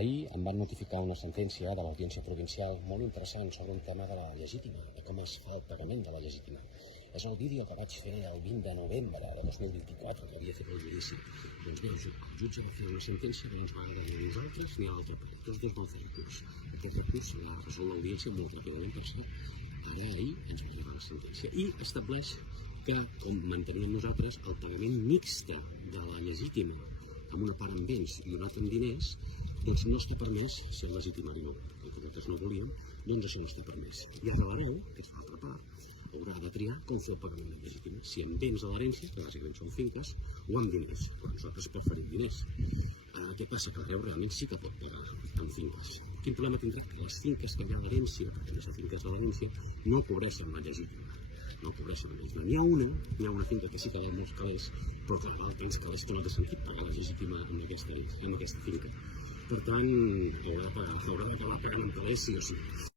Ahir em van notificar una sentència de l'Audiència Provincial molt interessant sobre un tema de la legítima, de com es fa el pagament de la legítima. És el vídeo que vaig fer el 20 de novembre de 2024, que havia fet el judici. Doncs bé, el jutge va fer una sentència que no ens va agradar ni a nosaltres ni a l'altre parer. Tots dos van fer recurs. Aquest recurs l'ha resolt l'Audiència molt ràpidament, per cert. Ara, ahir, ens va arribar la sentència. I estableix que, com manteníem nosaltres, el pagament mixte de la legítima amb una part en béns i una altra en diners, doncs no està permès si el legitimari no, que nosaltres no volíem, doncs això no està permès. I ara l'hereu, que és l'altra part, haurà de triar com fer el pagament de legítima, si amb béns de l'herència, que bàsicament són finques, o amb diners, però nosaltres preferim diners. Què passa? Que l'hereu realment sí que pot pagar amb finques. Quin problema tindrà? Que les finques que hi ha a l'herència, perquè les finques de l'herència, no cobreixen la legítima. No cobreixen la legítima. N'hi ha una finca que sí que val molts calés, però clar, val tants calés que no té sentit pagar la legítima amb aquesta finca. Per tant, haurà d'acabar pagant amb calés sí o sí.